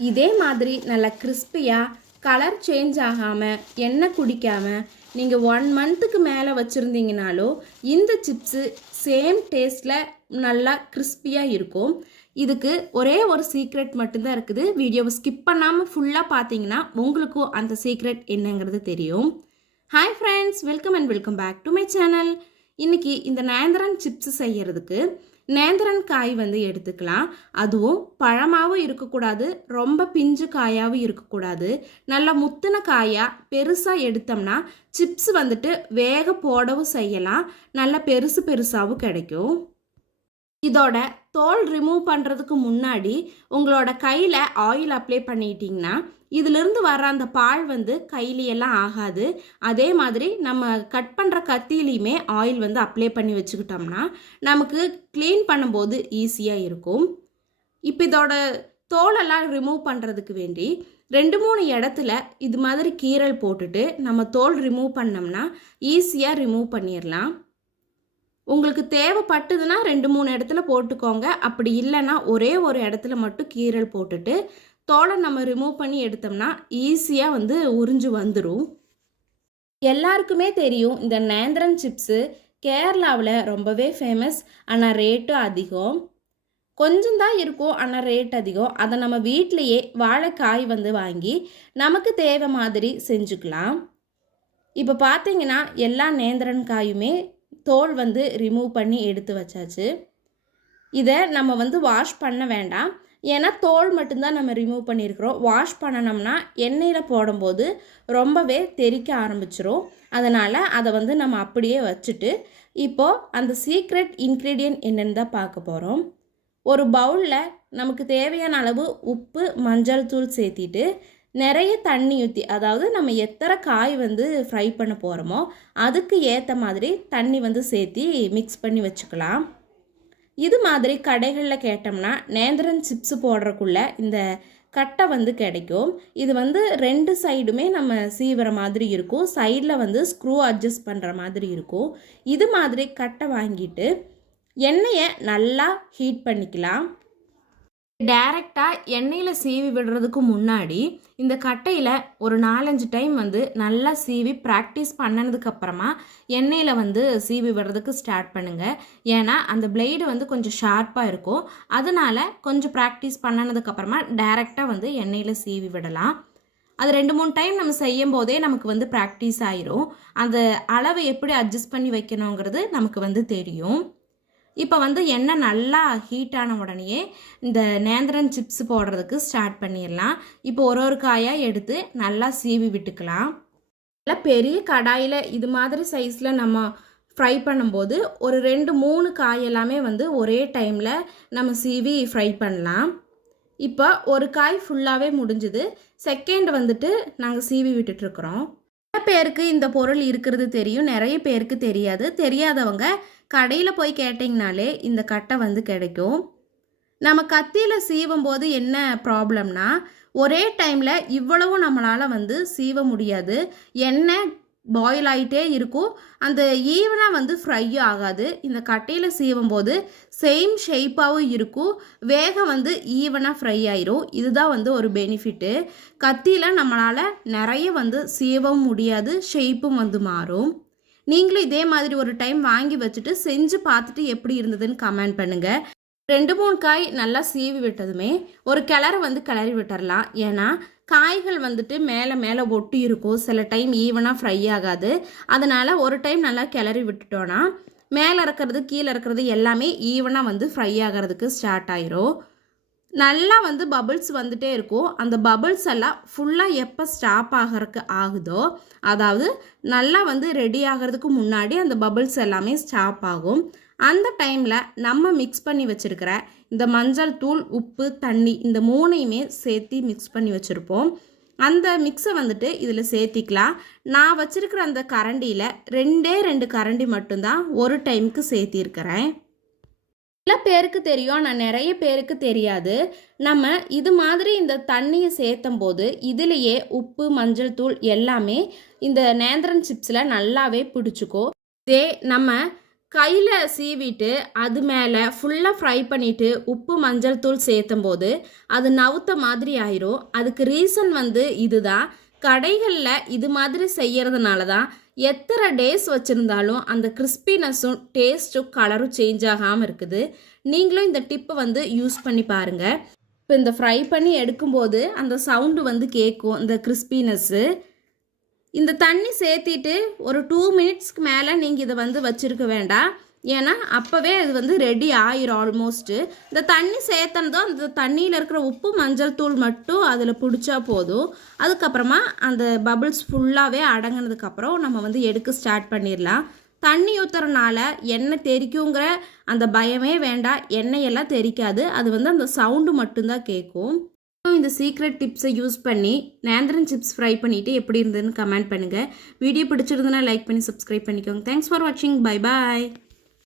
இதே மாதிரி நல்லா கிறிஸ்பியாக கலர் சேஞ்ச் ஆகாமல் எண்ணெய் குடிக்காமல் நீங்கள் 1 மந்த்துக்கு மேலே வச்சுருந்தீங்கனாலும் இந்த சிப்ஸு சேம் டேஸ்ட்டில் நல்லா கிறிஸ்பியாக இருக்கும். இதுக்கு ஒரே ஒரு சீக்ரெட் மட்டும்தான் இருக்குது. வீடியோவை ஸ்கிப் பண்ணாமல் ஃபுல்லாக பார்த்தீங்கன்னா உங்களுக்கும் அந்த சீக்ரெட் என்னங்கிறது தெரியும். Hi friends, welcome back to my channel. இன்றைக்கி இந்த நேந்திரன் சிப்ஸ் செய்கிறதுக்கு நேந்திரன் காய் எடுத்துக்கலாம். அதுவும் பழமாகவும் இருக்கக்கூடாது, ரொம்ப பிஞ்சு காயாகவும் இருக்கக்கூடாது. நல்லா முத்தின காயாக பெருசாக எடுத்தோம்னா சிப்ஸ் வேக போடவும் செய்யலாம், நல்லா பெருசாகவும் கிடைக்கும். இதோட தோல் ரிமூவ் பண்ணுறதுக்கு முன்னாடி உங்களோட கையில் ஆயில் அப்ளை பண்ணிட்டீங்கன்னா இதிலிருந்து வர அந்த பால் கையிலையெல்லாம் ஆகாது. அதே மாதிரி நம்ம கட் பண்ணுற கத்திலையுமே ஆயில் அப்ளை பண்ணி வச்சுக்கிட்டோம்னா நமக்கு க்ளீன் பண்ணும்போது ஈஸியாக இருக்கும். இப்போ இதோட தோலெல்லாம் ரிமூவ் பண்ணுறதுக்கு வேண்டி 2-3 இடத்துல இது மாதிரி கீறல் போட்டுட்டு நம்ம தோல் ரிமூவ் பண்ணோம்னா ஈஸியாக ரிமூவ் பண்ணிடலாம். உங்களுக்கு தேவைப்பட்டதுன்னா 2-3 இடத்துல போட்டுக்கோங்க. அப்படி இல்லைன்னா ஒரே ஒரு இடத்துல மட்டும் கீறல் போட்டுட்டு தோலை நம்ம ரிமூவ் பண்ணி எடுத்தோம்னா ஈஸியாக உறிஞ்சு வந்துடும். எல்லாருக்குமே தெரியும் இந்த நேந்திரன் சிப்ஸு கேரளாவில் ரொம்பவே ஃபேமஸ். ஆனால் ரேட்டும் அதிகம். கொஞ்சம் தான் இருக்கும், ஆனால் ரேட் அதிகம். அதை நம்ம வீட்டிலையே வாழைக்காய் வாங்கி நமக்கு தேவை மாதிரி செஞ்சுக்கலாம். இப்போ பார்த்தீங்கன்னா எல்லா நேந்திரன் காயுமே தோல் ரிமூவ் பண்ணி எடுத்து வச்சாச்சு. இதை நம்ம வாஷ் பண்ண வேண்டாம், ஏன்னா தோல் மட்டும்தான் நம்ம ரிமூவ் பண்ணியிருக்கிறோம். வாஷ் பண்ணணும்னா எண்ணெயில் போடும்போது ரொம்பவே தெறிக்க ஆரம்பிச்சிரும். அதனால் அதை நம்ம அப்படியே வச்சுட்டு இப்போது அந்த சீக்ரெட் இன்க்ரீடியன்ட் என்னென்னு தான் பார்க்க போகிறோம். ஒரு பவுலில் நமக்கு தேவையான அளவு உப்பு, மஞ்சள் தூள் சேர்த்திட்டு நிறைய தண்ணி ஊற்றி, அதாவது நம்ம எத்தனை காய் ஃப்ரை பண்ண போகிறோமோ அதுக்கு ஏற்ற மாதிரி தண்ணி சேர்த்தி மிக்ஸ் பண்ணி வச்சுக்கலாம். இது மாதிரி கடைகளில் கேட்டோம்னா நேந்திரன் சிப்ஸ் போடுறக்குள்ள இந்த கட்டை கிடைக்கும். இது 2 சைடுமே நம்ம சீவுற மாதிரி இருக்கும். சைடில் ஸ்க்ரூ அட்ஜஸ்ட் பண்ணுற மாதிரி இருக்கும். இது மாதிரி கட்டை வாங்கிட்டு எண்ணெயை நல்லா ஹீட் பண்ணிக்கலாம். டைரெக்டாக எண்ணெயில் சீவி விடுறதுக்கு முன்னாடி இந்த கட்டையில் ஒரு 4-5 டைம் நல்லா சீவி ப்ராக்டிஸ் பண்ணதுக்கப்புறமா எண்ணெயில் சீவி விடுறதுக்கு ஸ்டார்ட் பண்ணுங்கள். ஏன்னா அந்த பிளேடு கொஞ்சம் ஷார்ப்பாக இருக்கும். அதனால் கொஞ்சம் ப்ராக்டிஸ் பண்ணதுக்கப்புறமா டைரெக்டாக எண்ணெயில் சீவி விடலாம். அது 2-3 டைம் நம்ம செய்யும் போதே நமக்கு ப்ராக்டிஸ் ஆயிரும். அந்த அளவை எப்படி அட்ஜஸ்ட் பண்ணி வைக்கணுங்கிறது நமக்கு தெரியும். இப்போ எண்ணெய் நல்லா ஹீட்டான உடனேயே இந்த நேந்திரன் சிப்ஸ் போடுறதுக்கு ஸ்டார்ட் பண்ணிடலாம். இப்போ ஒரு காயாக எடுத்து நல்லா சீவி விட்டுக்கலாம். நல்லா பெரிய கடாயில் இது மாதிரி சைஸில் நம்ம ஃப்ரை பண்ணும்போது ஒரு 2-3 காயெல்லாமே ஒரே டைமில் நம்ம சீவி ஃப்ரை பண்ணலாம். இப்போ ஒரு காய் ஃபுல்லாகவே முடிஞ்சுது. செகண்ட் நாங்கள் சீவி விட்டுட்ருக்குறோம். நிறைய பேருக்கு இந்த பொருள் இருக்கிறது தெரியும், நிறைய பேருக்கு தெரியாது. தெரியாதவங்க கடையில் போய் கேட்டிங்கனாலே இந்த கட்டை கிடைக்கும். நம்ம கத்தியில் சீவும் போது என்ன ப்ராப்ளம்னா ஒரே டைமில் இவ்வளவும் நம்மளால் சீவ முடியாது. எண்ணெய் பாயில் ஆகிட்டே இருக்கும், அந்த ஈவனாக ஃப்ரை ஆகாது. இந்த கட்டையில் சீவும் போது சேம் ஷேப்பாகவும் இருக்கும், வேகம் ஈவனாக ஃப்ரை ஆயிரும். இதுதான் ஒரு பெனிஃபிட்டு. கத்தியில் நம்மளால் நிறைய சீவவும் முடியாது, ஷேப்பும் மாறும். நீங்களும் இதே மாதிரி ஒரு டைம் வாங்கி வச்சுட்டு செஞ்சு பார்த்துட்டு எப்படி இருந்ததுன்னு கமெண்ட் பண்ணுங்கள். 2-3 காய் நல்லா சீவி விட்டதுமே ஒரு கிளறி விட்டுறலாம். ஏன்னா காய்கள் மேலே ஒட்டி இருக்கும், சில டைம் ஈவனாக ஃப்ரை ஆகாது. அதனால் ஒரு டைம் நல்லா கிளறி விட்டுட்டோன்னா மேலே இருக்கிறது கீழே இருக்கிறது எல்லாமே ஈவனாக ஃப்ரை ஆகிறதுக்கு ஸ்டார்ட் ஆயிரும். நல்லா பபிள்ஸ் வந்துட்டே இருக்கும். அந்த பபிள்ஸ் எல்லாம் ஃபுல்லாக எப்போ ஸ்டாப் ஆகிறதுக்கு ஆகுதோ, அதாவது நல்லா ரெடி ஆகிறதுக்கு முன்னாடி அந்த பபிள்ஸ் எல்லாமே ஸ்டாப் ஆகும். அந்த டைமில் நம்ம மிக்ஸ் பண்ணி வச்சுருக்கிற இந்த மஞ்சள் தூள், உப்பு, தண்ணி இந்த 3ஐயுமே சேர்த்து மிக்ஸ் பண்ணி வச்சுருப்போம். அந்த மிக்ஸை இதில் சேர்த்திக்கலாம். நான் வச்சுருக்கிற அந்த கரண்டியில் 2 கரண்டி மட்டும்தான் ஒரு டைமுக்கு சேர்த்திருக்கிறேன். சில பேருக்கு தெரியும், ஆனால் நிறைய பேருக்கு தெரியாது. நம்ம இது மாதிரி இந்த தண்ணியை சேர்த்தும் போது இதிலேயே உப்பு, மஞ்சள் தூள் எல்லாமே இந்த நேந்திரன் சிப்ஸில் நல்லாவே பிடிச்சிக்கும். இதே நம்ம கையில் சீவிட்டு அது மேலே ஃபுல்லாக ஃப்ரை பண்ணிவிட்டு உப்பு மஞ்சள் தூள் சேர்த்தும் போது அது நவுத்த மாதிரி ஆயிரும். அதுக்கு ரீசன் வந்து இதுதான். கடைகளில் இது மாதிரி செய்யறதுனால தான் எத்தனை டேஸ் வச்சுருந்தாலும் அந்த கிறிஸ்பினஸும் டேஸ்ட்டும் கலரும் சேஞ்ச் ஆகாமல் இருக்குது. நீங்களும் இந்த டிப்பை வந்து யூஸ் பண்ணி பாருங்கள். இப்போ இந்த ஃப்ரை பண்ணி எடுக்கும்போது அந்த சவுண்டு வந்து கேட்கும், இந்த கிறிஸ்பினஸ்ஸு. இந்த தண்ணி சேர்த்திட்டு ஒரு 2 மினிட்ஸ்க்கு மேலே நீங்கள் இதை வந்து வச்சுருக்க வேண்டாம். ஏன்னா அப்போவே அது வந்து ரெடி ஆயிரும் ஆல்மோஸ்ட்டு. இந்த தண்ணி சேர்த்தனதோ அந்த தண்ணியில் இருக்கிற உப்பு மஞ்சள் தூள் மட்டும் அதில் பிடிச்சா போதும். அதுக்கப்புறமா அந்த பபிள்ஸ் ஃபுல்லாகவே அடங்கினதுக்கப்புறம் நம்ம வந்து எடுக்க ஸ்டார்ட் பண்ணிடலாம். தண்ணி ஊற்றுறனால எண்ணெய் தெறிக்குங்கிற அந்த பயமே வேண்டாம். எண்ணெயெல்லாம் தெறிக்காது. அது வந்து அந்த சவுண்டு மட்டும்தான் கேட்கும். இந்த சீக்ரெட் டிப்ஸை யூஸ் பண்ணி நேந்திரன் சிப்ஸ் ஃப்ரை பண்ணிவிட்டு எப்படி இருந்ததுன்னு கமெண்ட் பண்ணுங்கள். வீடியோ பிடிச்சிருந்ததுன்னா லைக் பண்ணி சப்ஸ்கிரைப் பண்ணிக்கோங்க. தேங்க்ஸ் ஃபார் வாட்சிங். Bye bye.